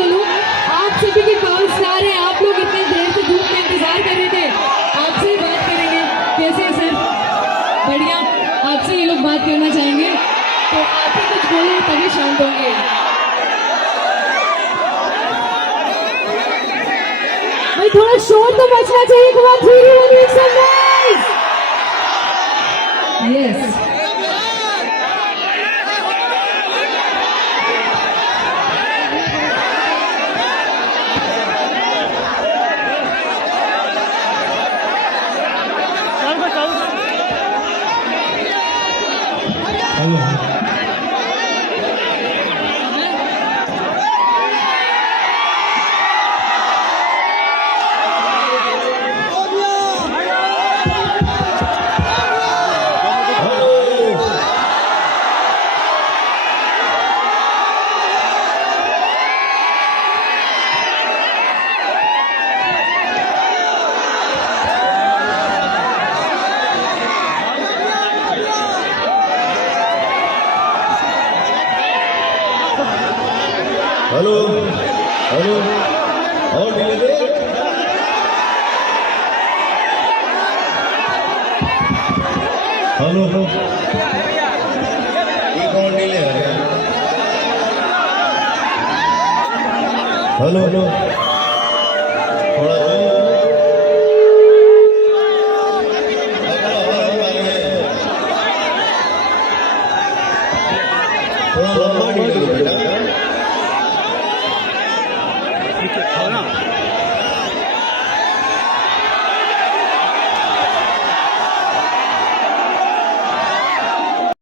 बोलूं, आप सभी के पावर स्टार हैं, आप लोग इतने देर से धूप में इंतजार कर रहे थे, आपसे ही बात करेंगे। कैसे हैं सर? बढ़िया। आपसे ये लोग बात करना चाहेंगे, तो आप ही कुछ बोले तभी शांत होंगे। भाई थोड़ा शोर तो मचना चाहिए। Come on, 3, 2, 1, make some noise! Yes. Hello hello और डीले हेलो ये कौन डीले है? हेलो हेलो थोड़ा थोड़ा लंबा डीले बेटा।